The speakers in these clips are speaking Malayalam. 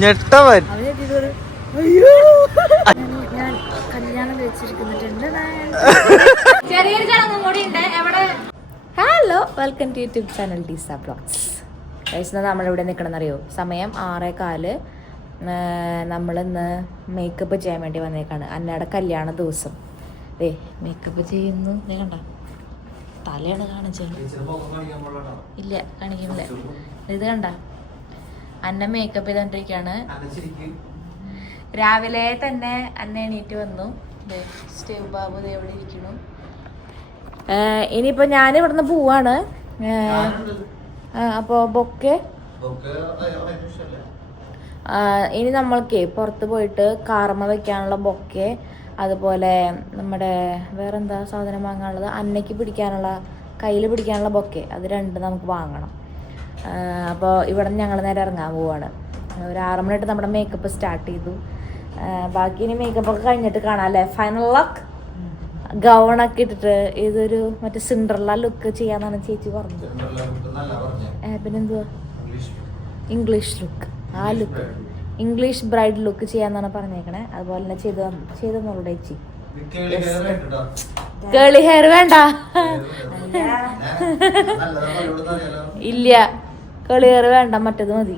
ഞെട്ടവൻ. ഞാൻ കല്യാണം കഴിച്ചിരിക്കുന്നിട്ടുണ്ട് ചെറിയൊരു ചടങ്ങും കൂടി ഉണ്ട്. എവിടെ? Hello welcome to YouTube channel ഡീസ blogs കഴിച്ചത് നമ്മളിവിടെ നിൽക്കണമെന്നറിയോ സമയം ആറേ കാൽ. നമ്മളിന്ന് മേക്കപ്പ് ചെയ്യാൻ വേണ്ടി വന്നേക്കാണ്. അന്നയുടെ കല്യാണ ദിവസം. ഏ മേക്കപ്പ് ചെയ്യുന്നു. കണ്ട? തലയാണ് കാണിച്ചത് ഇല്ല കാണിക്കുന്നില്ല. ഇത് കണ്ട? അന്ന മേക്കപ്പ് ചെയ്തോണ്ടിരിക്കാണ്. രാവിലെ തന്നെ അന്ന എണീറ്റ് വന്നു. സ്റ്റീവ് ബാബു എവിടെ ഇരിക്കണു ഇനിയിപ്പോ ഞാൻ ഇവിടുന്ന് പോവാണ്. അപ്പോ ബൊക്കെ? ഇനി നമ്മൾക്ക് പുറത്ത് പോയിട്ട് കാർമ വെക്കാനുള്ള ബൊക്കെ അതുപോലെ നമ്മുടെ വേറെന്താ സാധനം വാങ്ങാനുള്ളത്? അന്നയ്ക്ക് പിടിക്കാനുള്ള കയ്യിൽ പിടിക്കാനുള്ള ബൊക്കെ അത് രണ്ട് നമുക്ക് വാങ്ങണം. അപ്പോൾ ഇവിടെ നിന്ന് ഞങ്ങൾ നേരെ ഇറങ്ങാൻ പോവാണ്. ഒരു ആറ് മണിട്ട് നമ്മുടെ മേക്കപ്പ് സ്റ്റാർട്ട് ചെയ്തു. ബാക്കി ഇനി മേക്കപ്പ് ഒക്കെ കഴിഞ്ഞിട്ട് കാണാം അല്ലേ? ഫൈനൽ ലക്ക് ഗൗണൊക്കെ ഇട്ടിട്ട് ഇതൊരു മറ്റേ സിൻഡർല ലുക്ക് ചെയ്യാന്നാണ് ചേച്ചി പറഞ്ഞത്. പിന്നെന്തുവാ? ഇംഗ്ലീഷ് ലുക്ക് ആ ലുക്ക് ഇംഗ്ലീഷ് ബ്രൈഡ് ലുക്ക് ചെയ്യാന്നാണ് പറഞ്ഞേക്കണേ. അതുപോലെ തന്നെ ചെയ്ത് തന്നു- ചെയ്തു തന്നോളൂ ചേച്ചി കേളി ഹെയർ വേണ്ട? ഇല്ല. കേളി ഹെയർ വേണ്ട മറ്റത് മതി.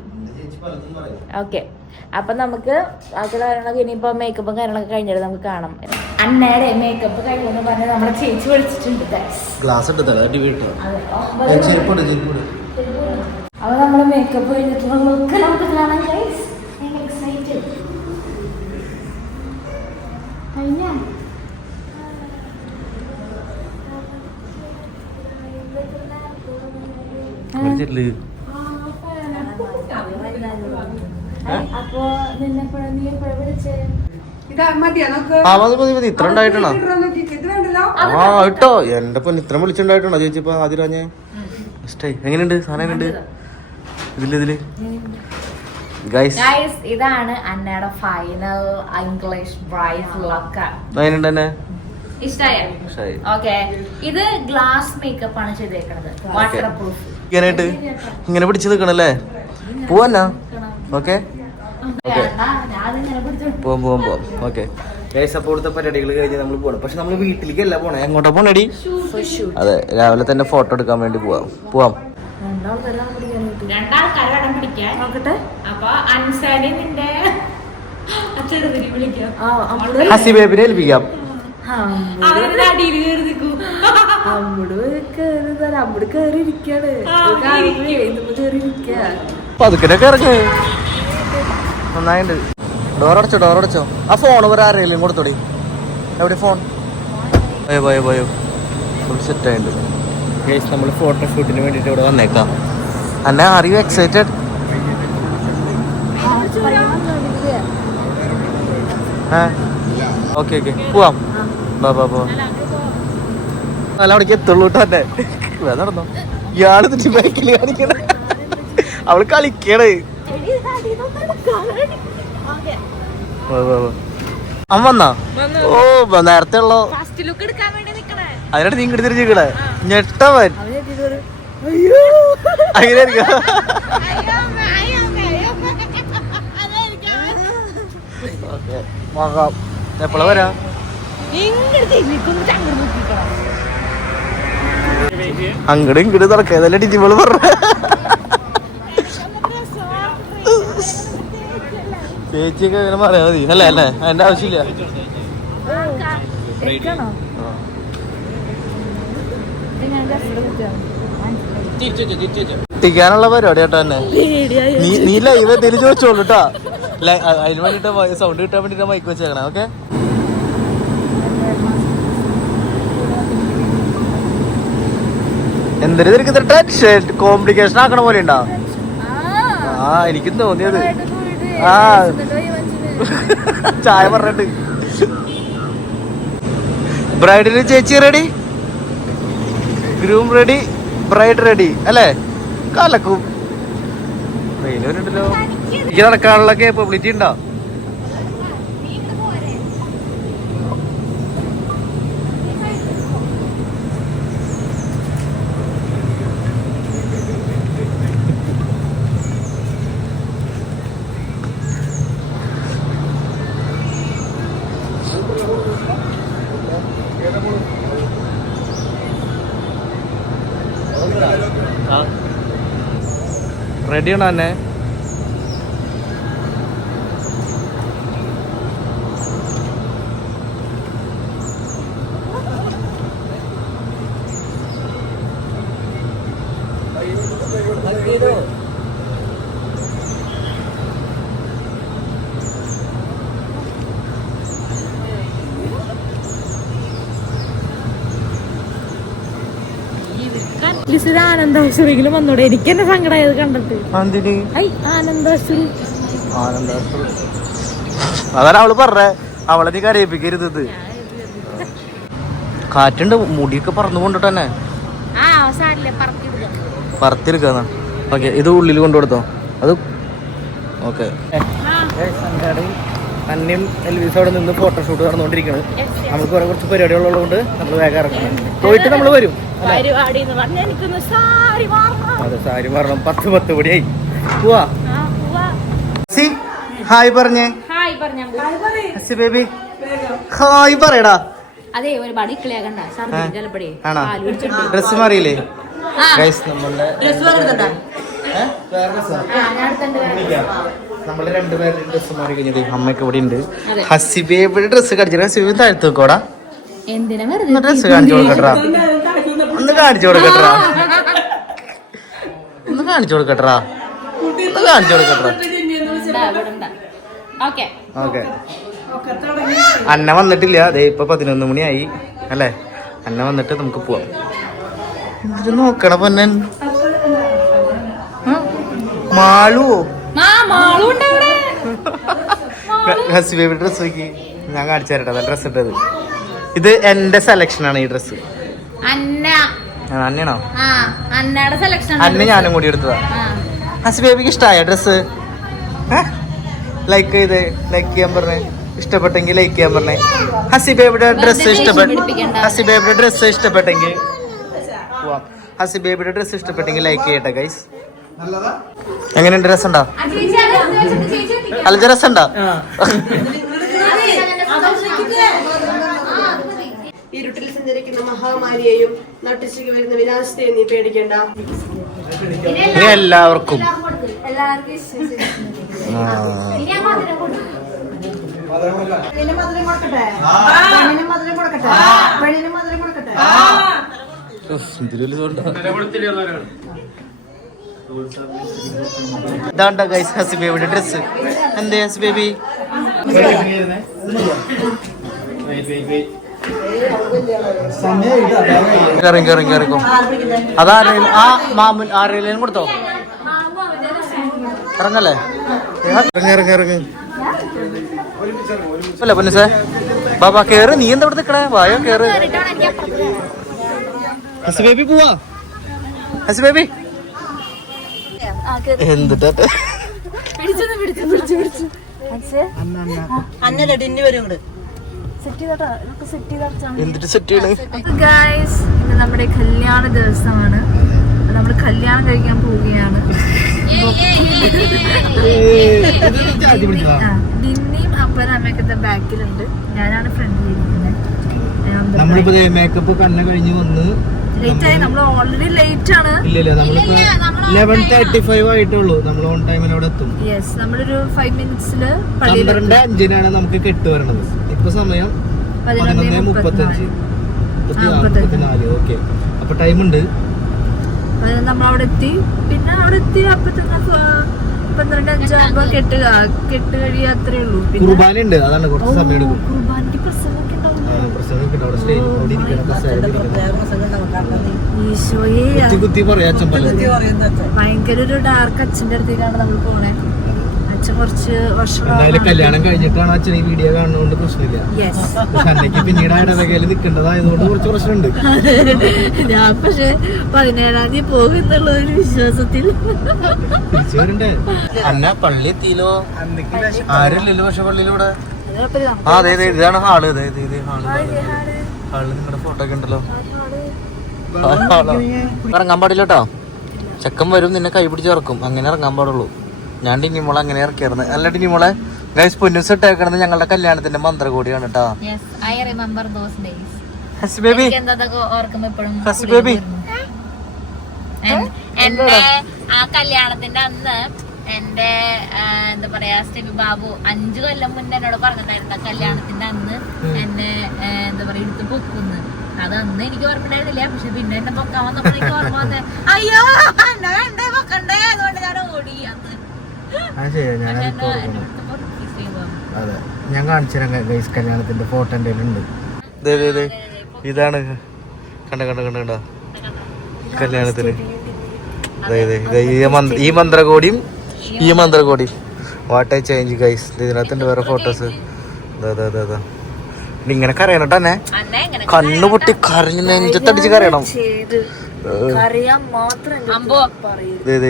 ഓക്കെ അപ്പൊ നമുക്ക് ബാക്കിയുള്ള കാര്യങ്ങളൊക്കെ ഇനിയിപ്പോ മേക്കപ്പും കാര്യങ്ങളൊക്കെ കഴിഞ്ഞിട്ട് നമുക്ക് കാണാം. അന്നേരെ മേക്കപ്പ് കഴിഞ്ഞെന്ന് പറഞ്ഞ് നമ്മളെ ചേച്ചി വിളിച്ചിട്ടുണ്ട് ഗ്ലാസ് അപ്പൊ നമ്മൾ മേക്കപ്പ് കഴിഞ്ഞിട്ട് നമുക്ക് നമുക്ക് കാണാം കഴിഞ്ഞ? അപ്പൊ നിന്നെപ്പോഴ നീ എപ്പോഴാ വിളിച്ചേ ഇതാ മതിയോ നോക്ക് ആ മതി മതി മതി. ഇത്ര ഉണ്ടായിട്ടാണോ? ആ ഇട്ടോ എന്റെ പൊന്ന് ഇത്ര വിളിച്ചിണ്ടായിട്ടാണോ ചേച്ചി ഇപ്പൊ ആദ്യം പറഞ്ഞേ ഇഷ്ടായി. എങ്ങനെയുണ്ട്? സാധനം എങ്ങനെയുണ്ട്? ഇതിൽ ഇതിൽ. ഗൈസ് ഇതാണ് അന്നയുടെ ഫൈനൽ ഇംഗ്ലീഷ് ബ്രൈസ് ലുക്ക് അതിനുണ്ട് തന്നെ ഇഷ്ടായ? ഇഷ്ടായി. ഇത് ഗ്ലാസ് മേക്കപ്പ് ആണ് ചെയ്തേക്കണത്. വാട്ടർ പ്രൂഫ് ഇങ്ങനെയായിട്ട് ഇങ്ങനെ പിടിച്ചു നിൽക്കണല്ലേ പോവാന്നാ ഓക്കെ പോവാം പോവാം പോവാം. ഓക്കെ അപ്പോൾ ഇവിടുത്തെ പരിപാടികൾ കഴിഞ്ഞ് നമ്മൾ പോകണം പക്ഷെ നമ്മൾ വീട്ടിലേക്കല്ല പോണേ. എങ്ങോട്ടാ പോണടി? അതെ രാവിലെ തന്നെ ഫോട്ടോ എടുക്കാൻ വേണ്ടി പോവാം. പോവാം. രണ്ടാൾക്കാരെ കടം പിടിക്കാൻ നോക്കട്ടെ. അപ്പൊ അൻസാരി നിന്റെ ചെറുതിരി വിളിക്കാം. ഹസി ബേബിനെ ഏൽപ്പിക്കാം. ഇറങ്ങ് നന്നായിണ്ട്. ഡോർ അടച്ചോ ആ ഫോൺ വേറെ ആരെങ്കിലും കൊടുത്തോടി? എവിടെ ഫോൺ പോയോ പോയോ പോയോ. ഫുൾ സെറ്റ് ആയിട്ടുണ്ട് ഗേസ് നമ്മൾ ഫോട്ടോഷൂട്ടിന് വേണ്ടിയിട്ട് ഇവിടെ വന്നേക്കാം. അന്നെ are you excited okay okay പോവാം. ബാ ബാ ബാ അല്ല അവിടേക്ക് എത്തുള്ളൂ കേട്ടോ തന്നെ നടന്നോ. ഇയാൾ തിരിച്ച് ബൈക്കിൽ കാണിക്കണേ. അവൾ കളിക്കണേ. വാ, വാ, വാ. അവൻ വന്നാ? ഓ നേരത്തെ ഉള്ളോ? ഫസ്റ്റ് ലുക്ക് എടുക്കാൻ വേണ്ടി നിക്കണേ. അതിനായിട്ട് നീ ഇങ്ങോട്ട് തിരിച്ചിക്കണേ ഞെട്ടവൻ. അവനെ ഇതൊരു അയ്യോ. അങ്ങനെ ആയിരിക്കും. ഓക്കേ, നോക്കാം എപ്പോഴാ വരാ? അങ്ങട് ഇങ്ങട് നടക്കുക ഏതല്ലേ ഡിജിബിൾ പറഞ്ഞ. ചേച്ചിയൊക്കെ ഇങ്ങനെ പറയാ മതി. അല്ലേ അല്ലേ? അതിന്റെ ആവശ്യമില്ല. ടിക്കാനുള്ള പരിപാടി കേട്ടോ തന്നെ നീ ലൈവ് എന്തെങ്കിലും ചോദിച്ചോളൂ കേട്ടാ അതിന് വേണ്ടിട്ട് സൗണ്ട് കിട്ടാൻ വേണ്ടിട്ട് മൈക്ക് വെച്ചേക്കണേ ഓക്കെ എന്തൊരു കോംപ്ലിക്കേഷൻ ആക്കണ പോലെ ഉണ്ടോ. ആ. എനിക്കും തോന്നിയത്. ആ. ചായ പറഞ്ഞിട്ട്. ബ്രൈഡിന് ചേച്ചി ready groom ready bride ready അല്ലേ? കലക്കും. വെയിലുണ്ടല്ലോ എനിക്ക് നടക്കാനുള്ള കേപ്പബിലിറ്റി ഉണ്ടോ? റെഡിയാണോ എന്നെ ലിസിത് ആനന്ദാശ്വരിയിലും വന്നോടെ? എനിക്ക് എന്നെ സങ്കടമായത് കണ്ടിട്ട് ഐ ആനന്ദാശ്വരി അതാണ് അവൾ പറഞ്ഞേ. അവളെ നീ കരയിപ്പിക്കരുത് ഇത്. കാറ്റുണ്ട് മുടിയൊക്കെ പറന്നു കൊണ്ടിട്ട് തന്നെ. പറത്തിരിക്കാന്ന ഓക്കെ ഇത് ഉള്ളിൽ കൊണ്ടുകൊടുത്തോ. അത് ഓക്കെ. അന്നയും എൽവിസ് അവിടെ നിന്ന് ഫോട്ടോഷൂട്ട് നടന്നുകൊണ്ടിരിക്കുന്നത് നമുക്ക് കുറെ കുറച്ച് പരിപാടികളുള്ളതുകൊണ്ട് നമ്മൾ വേഗം ഇറങ്ങണം. പോയിട്ട് നമ്മൾ വരും അതെ സാരി മാറണം. പത്ത് പത്ത് പടിയായി. പോവാ. സി ഹായ് പറഞ്ഞേ. ഹസി ബേബി. ഹായ് പറയടാ. അതെ ഒരുപാട് ഡ്രസ് മാറിയില്ലേ. നമ്മളുടെ ഡ്രസ്? വേറെ dress. നമ്മൾ രണ്ടുപേരുടെ ഡ്രസ് മാറി കഴിഞ്ഞത് അമ്മയ്ക്ക് ഇവിടെ ഉണ്ട്. ഹസിബേബിയുടെ ഡ്രസ് കടിച്ചിട്ട് ഹസിബേബി താഴ്ത്തു വെക്കോടാ എന്തിനാ വെറുതെ ഡ്രസ് കാണിച്ചു കൊടുക്കട്ടാ ഒന്ന് കാണിച്ചു കൊടുക്കട്ടാ ഒന്ന് കാണിച്ചു കൊടുക്കട്ടാ ഒന്ന് കാണിച്ചു കൊടുക്കട്ടാ ഓക്കെ. ഓക്കെ. അന്ന വന്നിട്ടില്ല. അതെ ഇപ്പൊ പതിനൊന്ന് മണിയായി. അല്ലേ? അന്ന വന്നിട്ട് നമുക്ക് പോവാം. നോക്കണ പൊന്നൻ. മാളുവോ ഡ്രസ് നോക്കി. ഞാൻ കാണിച്ചു തരട്ടെ ഡ്രസ് ഇട്ടത്. ഇത് എന്റെ സെലക്ഷൻ ആണ് ഈ ഡ്രസ് അന്ന. അന്നയാണോ? അന്ന ഞാനും കൂടി എടുത്തതാ. ഹസിബേബിക്ക് ഇഷ്ടമായ ഡ്രസ് ലൈക്ക് ചെയ്ത് ലൈക്ക് ചെയ്യാൻ പറഞ്ഞേ. ഇഷ്ടപ്പെട്ടെങ്കിൽ ലൈക്ക് ചെയ്യാൻ പറഞ്ഞേ. ഹസിബേബിയുടെ ഡ്രസ് ഇഷ്ടപ്പെട്ടു ഹസി ബേബിയുടെ ഡ്രസ് ഇഷ്ടപ്പെട്ടെങ്കിൽ ഹസി ബേബിയുടെ ഡ്രസ് ഇഷ്ടപ്പെട്ടെങ്കിൽ ലൈക്ക് ചെയ്യട്ടെ ഗൈസ് എങ്ങനെയുണ്ട് രസം അലജ അല്ല രസം ഉണ്ടോ ഇരുട്ടിൽ സഞ്ചരിക്കുന്ന മഹാമാരിയെയും നട്ടിച്ചു വരുന്ന വിനാശത്തെയും നീ പേടിക്കണ്ട. ഇനി എല്ലാവർക്കും. ആ. പെണ്ണിന് മധുരം കൊടുക്കട്ടെ? പെണ്ണിന് മധുരം കൊടുക്കട്ടെ? പെണ്ണിന് മധുരം കൊടുക്കട്ടെ? ഇതാണ്ടാ ഗൈസ് ഹസി ബേബിയുടെ ഡ്രസ് എന്തേ ഹസി ബേബി? അതാരും ആ മാമൻ ആരെയും കൊടുത്തോ? ഇറങ്ങല്ലേ? ഇറങ്ങി ഇറങ്ങി ഇറങ്ങി. ബാബാ കേറ്. നീ എന്താ ഇവിടെ നിക്കണേ? വായോ കേറ്. ഹസി ബേബി പോവാ? ഹസി ബേബി? എന്തിട്ടാ സെറ്റ് ചെയ്യണേ ഗായ്സ് ഇന്ന് നമ്മുടെ കല്യാണ ദിവസമാണ് നമ്മൾ കല്യാണം കഴിക്കാൻ പോവുകയാണ് ഡിന്നിയും അപ്പനും അമ്മയൊക്കെ ബാക്കിലുണ്ട് ഞാനാണ് ഫ്രണ്ടിൽ ഇരിക്കുന്നത് നമ്മളിപ്പോ മേക്കപ്പ് കണ്ണ കഴിഞ്ഞ് വന്ന് ലേറ്റ് ആയി നമ്മൾ ഓൾറെഡി ലേറ്റ് ആണ്. ഇല്ലില്ല നമ്മളിപ്പോ ലെവൻ തേർട്ടി ഫൈവ് ആയിട്ടുള്ളൂ. നമ്മൾ ഓൺ ടൈമിൽ അവിടെ എത്തും. യെസ് നമ്മളൊരു ഫൈവ് മിനിറ്റ്സിൽ പള്ളിയിൽ പന്ത്രണ്ട് അഞ്ചിനാണ് നമുക്ക് കെട്ട് വരണത്. ഇപ്പൊ സമയം പതിനൊന്ന് മുപ്പത്തഞ്ച് മുപ്പത്തിനാല്. ഓക്കെ അപ്പൊ ടൈം ഉണ്ട്. നമ്മൾ അവിടെ എത്തി. പിന്നെ അവിടെ എത്തി അപ്പൊ തന്നെ ഫ- പന്ത്രണ്ട് അഞ്ചാകുമ്പോ കെട്ട് കെട്ട് കഴിയാത്രേ ഉള്ളൂ. പിന്നെ കുർബാന ഉണ്ട് അതാണ് കുറച്ച് സമയം കുർബാനക്ക് കുർബാനയ്ക്ക് ഭയങ്കര ഒരു ഡാർക്ക് അച്ഛന്റെ അടുത്തേക്കാണ് നമ്മൾ പോണേ. അച്ഛൻ കുറച്ച് വർഷം കല്യാണം കഴിഞ്ഞിട്ടാണ് അച്ഛൻ ഈ വീഡിയോ കാണുന്നതുകൊണ്ട് പ്രശ്നമില്ല. യെസ് പക്ഷെ അന്നേക്ക് പിന്നീട് ആ ഇടവകയിൽ നിൽക്കേണ്ടതായതുകൊണ്ട് കുറച്ച് പ്രശ്നമുണ്ട്. ഞാൻ പക്ഷെ പതിനേഴാം തീയതി പോകും എന്നുള്ള ഒരു വിശ്വാസത്തിൽ. തിരിച്ചു വരണ്ടേ? അന്ന പള്ളി എത്തിയില്ലോ? ആരല്ലോ പക്ഷെ പള്ളിയിലൂടെ? ആ അതെ അതെ ഇതാണ് ഹാൾ. അതെ അതെ ഇത് ഹാൾ. ഹാൾ നിങ്ങളുടെ ഫോട്ടോ ഒക്കെ ഉണ്ടല്ലോ. ഇറങ്ങാൻ പാടില്ല കേട്ടോ ചെക്കൻ വരും നിന്നെ കൈ പിടിച്ച് ഇറക്കും. അങ്ങനെ ഇറങ്ങാൻ പാടുള്ളൂ. ഞാൻ ടിനിമോളെ അങ്ങനെ ഇറക്കിയായിരുന്നു. അല്ല ടിനിമോളെ ഗൈസ് പൊന്നൂസ് ഇട്ടേക്കണത് ഞങ്ങളുടെ കല്യാണത്തിന്റെ മന്ത്രകൂടിയാണ് കേട്ടോ yes I remember those days hus baby. Hus baby. ആ കല്യാണത്തിന്റെ അന്ന് എന്റെ എന്താ പറയാ സ്റ്റെബി ബാബു അഞ്ചു കൊല്ലം മുന്നേ എന്നോട് പറഞ്ഞിട്ടുണ്ടായിരുന്നു കല്യാണത്തിന്റെ അന്ന് എന്നെ എന്താ പറയാ എടുത്ത് പൊക്കുന്നു. അത് അന്ന് എനിക്ക് ഓർമ്മയുണ്ടായിരുന്നില്ല. പക്ഷെ പിന്നെ എന്നെ പൊക്കാൻ വന്നപ്പോ എനിക്ക് ഓർമ്മ വന്നേ അയ്യോ എന്നെ കണ്ടേ പൊക്കണ്ടേ? അതുകൊണ്ട് ഞാൻ ഓടി അന്ന്. അതെ ഞാൻ കാണിച്ചു കല്യാണത്തിന്റെ ഫോട്ടോ എന്റെ ഉണ്ട് ഇതാണ്. കണ്ട കണ്ട കണ്ട കണ്ട. കല്യാണത്തിന്. ഈ മന്ത്രകോടിയും ഈ മന്ത്രകോടി. വാട്ട് ഐ ചേഞ്ച് ഗൈസ് ഇതിനകത്തുണ്ട് വേറെ ഫോട്ടോസ് ഇങ്ങനെ കരയണം തന്നെ എന്നെ അന്നെ എങ്ങനെ കണ്ണു പൊട്ടി കരഞ്ഞ് നെഞ്ചത്തടിച്ച് കരയണം.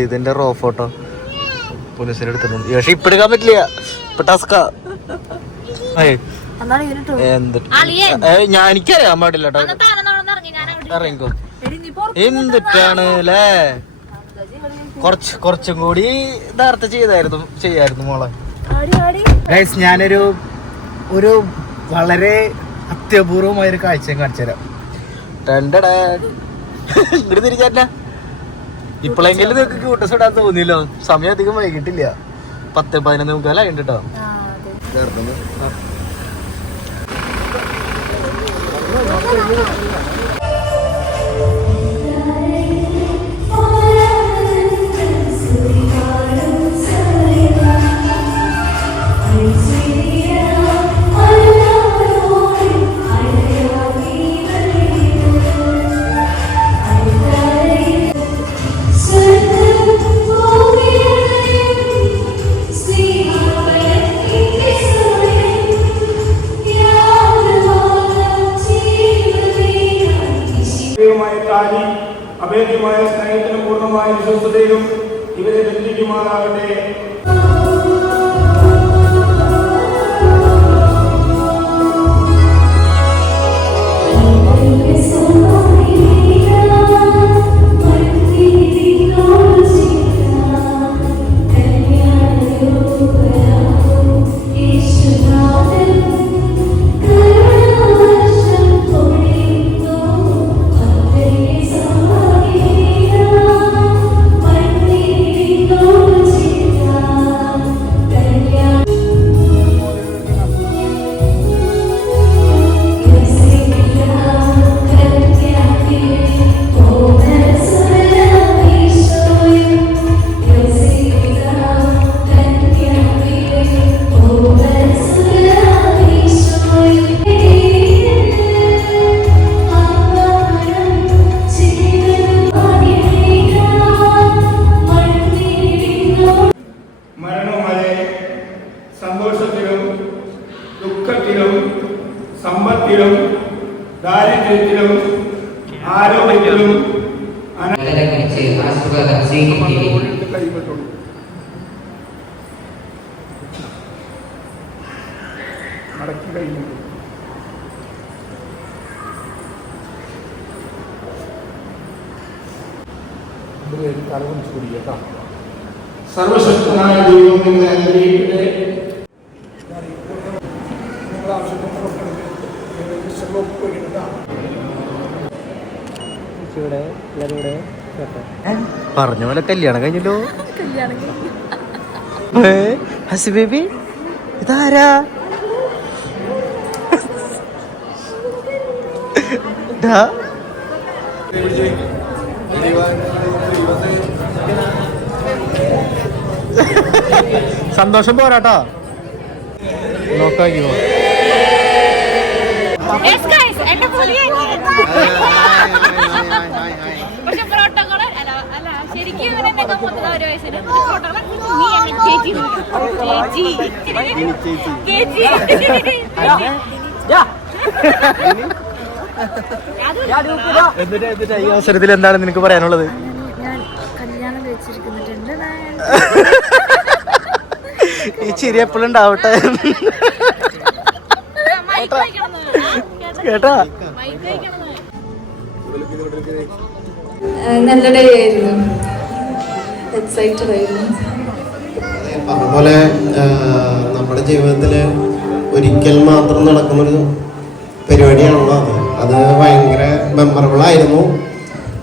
ഇതിന്റെ റോ ഫോട്ടോ പോലീസിന് എടുത്തിട്ടുണ്ട് പക്ഷെ ഇപ്പൊ എടുക്കാൻ പറ്റില്ല. ഇപ്പൊ ടസ്ക ഞാൻ എനിക്കറിയാൻ പാടില്ല കേട്ടോ അന്ന് താഴ്ന്നോളന്ന് ഇറങ്ങി. ഞാൻ അവിടെ ഇറങ്ങിക്കോ എന്തിട്ടാണ് അല്ലേ കുറച്ച് കുറച്ചും കൂടി നേരത്തെ ചെയ്തായിരുന്നു ചെയ്യായിരുന്നു മോളെ. ഗൈസ് ഞാനൊരു ഒരു വളരെ അത്യപൂർവമായ ഒരു കാഴ്ച കാണിച്ചുതരാം രണ്ടടാ ഇങ്ങോട്ട് തിരിച്ചാറ്റ ഇപ്പോഴെങ്കിലും നിങ്ങൾക്ക് ക്യൂട്ടസ് ഇടാൻ തോന്നിയല്ലോ. സമയം അധികം വൈകിട്ടില്ല. പത്ത് പതിനൊന്ന് മുക്കാലായിട്ട് കേട്ടോ ദൈവമായ ഇവരെ മടക്കി കഴിഞ്ഞു സർവശക്തനായ ദൈവം നിങ്ങളെ അനുഗ്രഹിക്കട്ടെ. പറഞ്ഞ പോലെ കല്യാണം കഴിഞ്ഞല്ലോ. ഏ, ഹസി ബേബി ഇതാരാ? ഡാ. സന്തോഷം പോരാട്ടോ. നോക്കാക്കിയോ ചേച്ചി എന്നിട്ട് എന്നിട്ട് ഈ അവസരത്തിൽ എന്താണ് നിനക്ക് പറയാനുള്ളത്? ഈ ചിരി എപ്പോഴും ഉണ്ടാവട്ടെ. കേട്ടാ? നല്ല ഡേ ആയിരുന്നു. എക്സൈറ്റഡ് ആയിരുന്നു അതുപോലെ നമ്മുടെ ജീവിതത്തിൽ ഒരിക്കൽ മാത്രം നടക്കുന്നൊരു പരിപാടിയാണല്ലോ അത്. അത് ഭയങ്കര മെമ്മറബിൾ ആയിരുന്നു.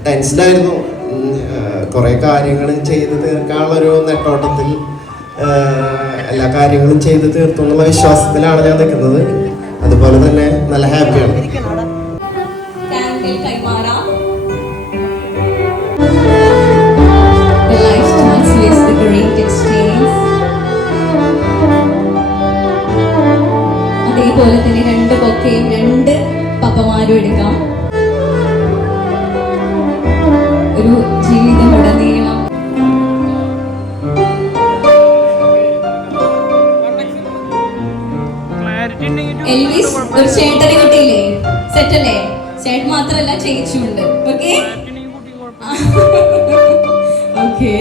ടെൻസ്ഡ് ആയിരുന്നു കുറേ കാര്യങ്ങൾ ചെയ്ത് തീർക്കാനുള്ളൊരു നെട്ടോട്ടത്തിൽ എല്ലാ കാര്യങ്ങളും ചെയ്ത് തീർത്തു എന്നുള്ള വിശ്വാസത്തിലാണ് ഞാൻ നിൽക്കുന്നത്. അതുപോലെ തന്നെ നല്ല ഹാപ്പിയാണ്. അതേപോലെ തന്നെ രണ്ട് ബൊക്കയും രണ്ട് പപ്പമാരും എടുക്കാം. ഒരു ജീവിതം ഉടനീളം എൽവിസ് ഒരു ചേട്ടനെ കിട്ടിയില്ലേ? സെറ്റല്ലേ? ചേട്ടൻ മാത്രല്ല ചേച്ചിയുണ്ട്. ഓക്കെ ഓക്കെ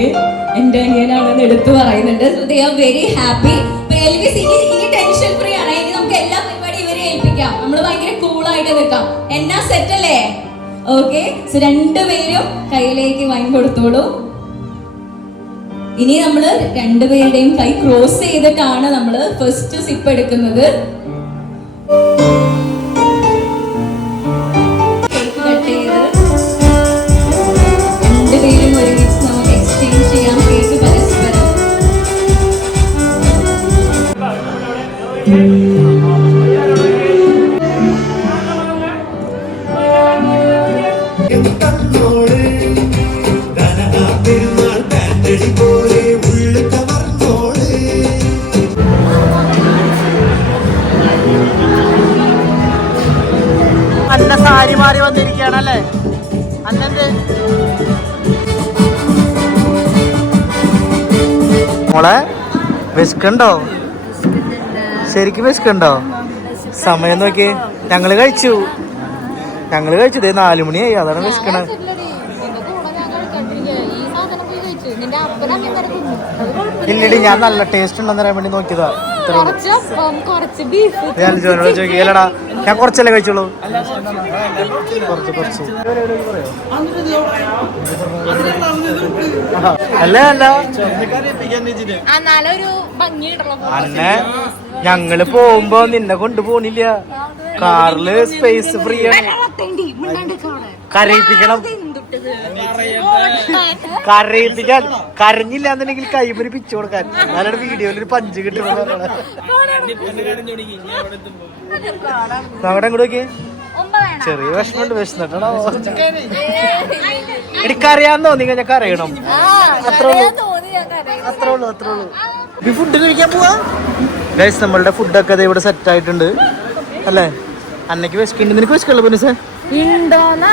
എന്റെ അനിയനാണെന്ന് എടുത്തു പറയുന്നുണ്ട്. So they are very happy Elvis ഇനി കൂളായിട്ട് നിൽക്കാം. എന്നാ സെറ്റ് അല്ലേ? ഓക്കെ സോ രണ്ടുപേരും കയ്യിലേക്ക് വൈൻ കൊടുത്തോളൂ. ഇനി നമ്മൾ രണ്ടുപേരുടെയും കൈ ക്രോസ് ചെയ്തിട്ടാണ് നമ്മൾ ഫസ്റ്റ് സിപ്പ് എടുക്കുന്നത്. കേക്ക് കട്ട് വിശക്കുണ്ടോ ശരിക്കും വിശക്കുണ്ടോ സമയം നോക്കി ഞങ്ങൾ കഴിച്ചു. ഞങ്ങൾ കഴിച്ചത് നാലുമണിയായി നാലു മണിയായി. അതാണ് വിശക്കണ ഇല്ലടി ഞാൻ നല്ല ടേസ്റ്റ് ഉണ്ടെന്ന് പറയാൻ വേണ്ടി നോക്കിയതാ. ജോനോട് ഞാൻ കുറച്ചല്ലേ കഴിച്ചോളൂ കുറച്ച് കുറച്ച്. അല്ല അല്ല അന്നെ ഞങ്ങൾ പോകുമ്പോ നിന്നെ കൊണ്ടുപോണില്ല കാറിൽ സ്പേസ് ഫ്രീ ആണ്. കരയിപ്പിക്കണം. കരയിപ്പിക്കാൻ കരഞ്ഞില്ല എന്നുണ്ടെങ്കിൽ കൈമൊരു പിച്ചു കൊടുക്കാൻ. നല്ലൊരു വീഡിയോയിൽ ഒരു പഞ്ച് കിട്ടും. അവിടെ അങ്ങോട്ട് നോക്കിയേ. ചെറിയ വിഷമമുണ്ട് വിഷമിട്ടോ എനിക്കറിയാന്ന് തോന്നി കഴിഞ്ഞാൽ കരയണം. അത്ര ഉള്ളൂ. ഉള്ളു ഉള്ളൂ ഉള്ളു. ഈ ഫുഡ് കഴിക്കാൻ പോവാ? ഗൈസ് നമ്മളുടെ ഫുഡൊക്കെ അതേ ഇവിടെ സെറ്റ് ആയിട്ടുണ്ട്. അല്ലേ? അന്നയ്ക്ക് വിശക്കുണ്ട് നിനക്ക് വിശക്കുള്ള പൊന്നിസേ? ഉണ്ടോന്നാ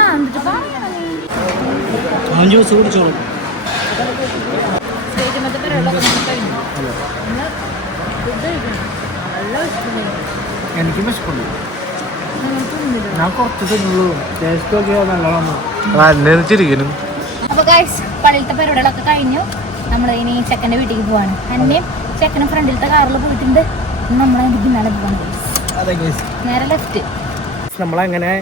ജ്യൂസ് കുടിച്ചോളൂ എനിക്ക് വിശപ്പുണ്ട്. ഞാൻ കുറച്ച് തിന്നുള്ളൂ. ടേസ്റ്റ് ഒക്കെ നല്ലതാണ്. ഗൈസ് പള്ളിയിലത്തെ പരിപാടികളൊക്കെ കഴിഞ്ഞു. നമ്മൾ ഇനി ചെക്കന്റെ വീട്ടിലേക്ക് പോവാണ്. അന്നേം ചെക്കന് ഫ്രണ്ടിലത്തെ കാറിൽ പോയിട്ടുണ്ട്. നമ്മളതിന്റെ പിന്നാലെ പോകാൻ നേരെ ലെഫ്റ്റ് നമ്മളങ്ങനെ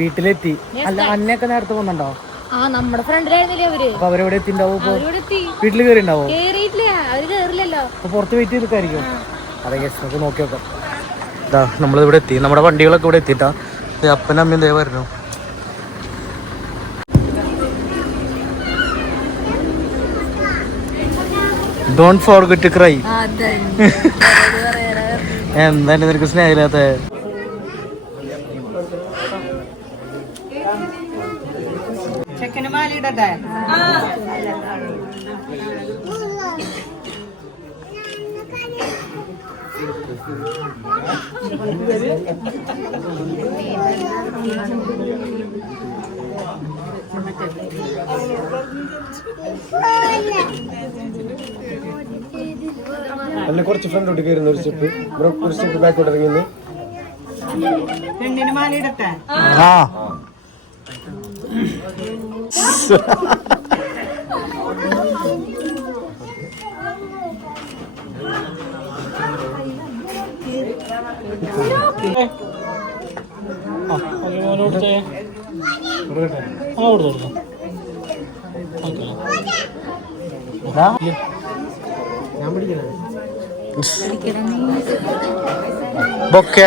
വീട്ടിലെത്തി. അല്ല അന്നയൊക്കെ നേരത്തെ പോകുന്നുണ്ടോ? ആ നമ്മുടെ ഫ്രണ്ടിലായിരുന്നില്ലേ അവർ? അപ്പൊ അവരെവിടെ എത്തിണ്ടാവും ഇപ്പൊ? അവരോട് എത്തി. വീട്ടിൽ കയറി ഉണ്ടാവോ കേറിയിട്ടില്ല. അവർ കേറില്ലല്ലോ. അപ്പൊ പുറത്ത് വെയിറ്റ് ചെയ്തിട്ടായിരിക്കും അതെ ഗൈസ് നമുക്ക് നോക്കി നോക്കാം. ഇതാ നമ്മളിവിടെ എത്തി. നമ്മുടെ വണ്ടികളൊക്കെ ഇവിടെ എത്തിട്ടാ അപ്പനും അമ്മയും ദയവായിരുന്നു വരുന്നു. ഡോണ്ട് ഫോർഗെറ്റ് ക്രൈ എന്താ നിനക്ക് സ്നേഹമില്ലാത്ത? മാലിടട്ടെ അല്ല കുറച്ച് ഫ്രണ്ടോട്ട് കയറുന്ന ഒരു സ്റ്റെപ്പ് ഒരു സ്റ്റെപ്പ് ബാക്കോട്ട് ഇറങ്ങുന്നു പെണ്ണിന് മാലിടട്ടെ ആ. ബൊക്കെ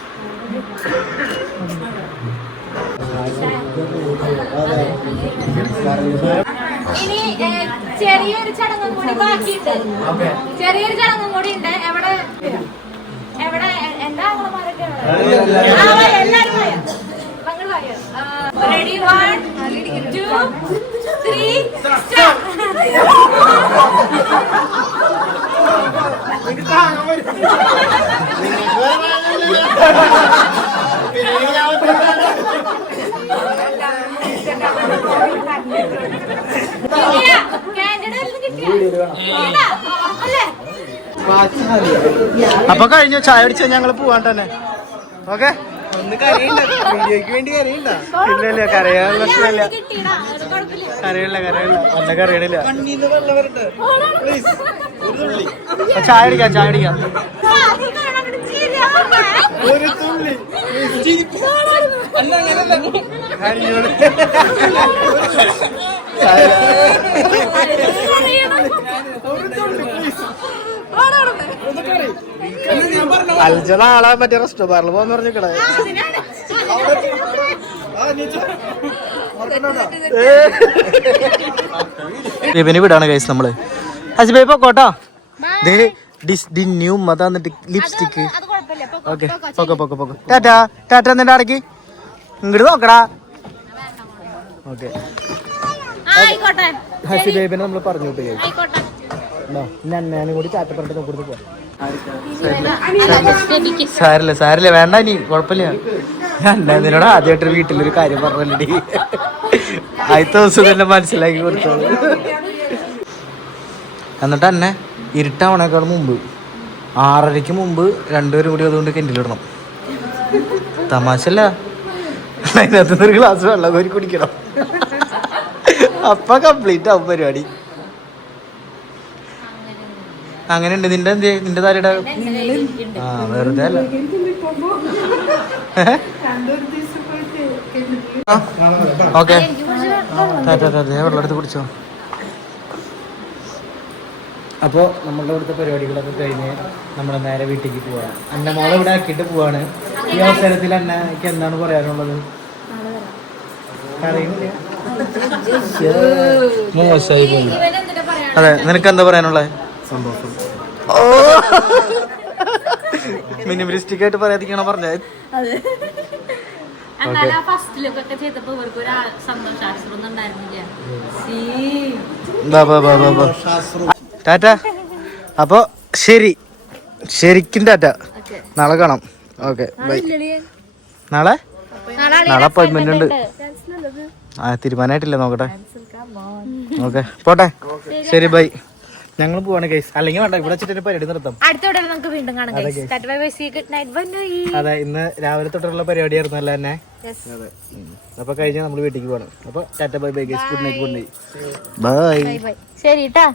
ഇനി ചെറിയൊരു ചടങ്ങും കൂടി ബാക്കിയുണ്ട്. ചെറിയൊരു ചടങ്ങും കൂടി ഉണ്ട്. എവിടെ എവിടെ എന്താ ആങ്ങളമാരൊക്കെ എല്ലാരും റെഡി വൺ ടു ത്രീ അല്ലേ അപ്പൊ കഴിഞ്ഞു? ചായ അടിച്ച ഞങ്ങൾ പോവാൻ തന്നെ. ഓക്കെ? ഒന്ന് കരയില്ല വീഡിയോക്ക് വേണ്ടി കരയില്ല ഇല്ല ഇല്ല കരയാനുള്ള പ്രശ്നമില്ല. കിട്ടിയടാ അത് കുഴപ്പമില്ല. കരയില്ല കരയില്ല എന്നെ കരയണില്ല. ആ, ചായ അടിക്കാം ചായ അടിക്കാം ഒരു തുള്ളി. അൽജന ആളെ മറ്റേ റെസ്റ്റോ ബാറിൽ പോകാന്ന് പറഞ്ഞിക്കടേ ഇവന് വിടാണ് കൈസ് നമ്മൾ. ഹസിബൈ പോക്കോട്ടോ? ഡി ന്യൂ മത എന്നിട്ട് ലിപ്സ്റ്റിക്ക് അത് കുഴപ്പമില്ല. ഇപ്പൊ ഓക്കെ പൊക്കോ പൊക്കോ പൊക്കോ ടാറ്റാ ടാറ്റ എന്നിട്ട് അടക്കി ഇങ്ങോട്ട് നോക്കടാ. ഓക്കെ ഹസിബേബിനെ നമ്മൾ പറഞ്ഞു വിട്ടു കൂടി സാരില്ല സാരില്ല വേണ്ട നീ കുഴപ്പമില്ല. ഞാൻ നിന്നോട് ആദ്യമായിട്ട് വീട്ടിലൊരു കാര്യം പറഞ്ഞല്ലേ ആദ്യത്തെ ദിവസം തന്നെ മനസ്സിലാക്കി കൊടുത്തോളൂ എന്നിട്ട് തന്നെ ഇരുട്ടാവണേക്കാൾ മുമ്പ് ആറരയ്ക്ക് മുമ്പ് രണ്ടുപേരും കൂടി അതുകൊണ്ട് കെന്റിലിടണം തമാശല്ല അതിനകത്ത് നിന്ന് ഒരു ഗ്ലാസ് വെള്ളം കോരി കുടിക്കണം. അപ്പൊ കംപ്ലീറ്റ് ആവും പരിപാടി. അങ്ങനെയുണ്ട്. നിന്റെ എന്ത് നിന്റെ താരയുടെ ആ വെറുതെ അല്ല. ഓക്കെ. വെള്ളം എടുത്ത് കുടിച്ചോ. അപ്പോൾ നമ്മളുടെ ഇവിടുത്തെ പരിപാടികളൊക്കെ കഴിഞ്ഞ് നമ്മൾ നേരെ വീട്ടിലേക്ക് പോവാണ് അന്ന മോളെ ഇവിടെ ആക്കിയിട്ട് പോവാണ്. ഈ അവസരത്തിൽ അന്നക്ക് എന്താണ് പറയാനുള്ളത്. മോശമായി അതെ നിനക്ക് എന്താ പറയാനുള്ളത് സന്തോഷം. മിനിമലിസ്റ്റിക് ആയിട്ട് പറയാതിരിക്കണ പറഞ്ഞത് എന്നാലും ആ ഫസ്റ്റ് ലുക്ക് ഒക്കെ ചെയ്തപ്പോ ഇവർക്ക് ഒരു സന്തോഷാശ്രം ഒന്നും ഉണ്ടായിരുന്നില്ല ടാറ്റ അപ്പൊ ശരി. ശരിക്കും ടാറ്റ. നാളെ കാണാം. Okay bye. നാളെ? നാളെ അപ്പോയിന്റ്മെന്റ് ഉണ്ട്. ആ തീരുമാനമായിട്ടില്ല നോക്കട്ടെ? ഓക്കെ പോട്ടെ. ശരി ബൈ. ഞങ്ങൾ പോവാണ് കേസ് അല്ലെങ്കിൽ വേണ്ട ഇവിടെ വെച്ചിട്ട് പരിപാടി നിർത്തും അടുത്തോടെ നമുക്ക് വീണ്ടും കാണാം. അതെ ഇന്ന് രാവിലെ തൊട്ടുള്ള പരിപാടിയായിരുന്നു അല്ല തന്നെ അതെ. അപ്പൊ കഴിഞ്ഞാൽ നമ്മൾ വീട്ടിലേക്ക് പോകണം അപ്പൊ tata bye bye guys good night good night bye Bye bye. ശരി ട്ടാ.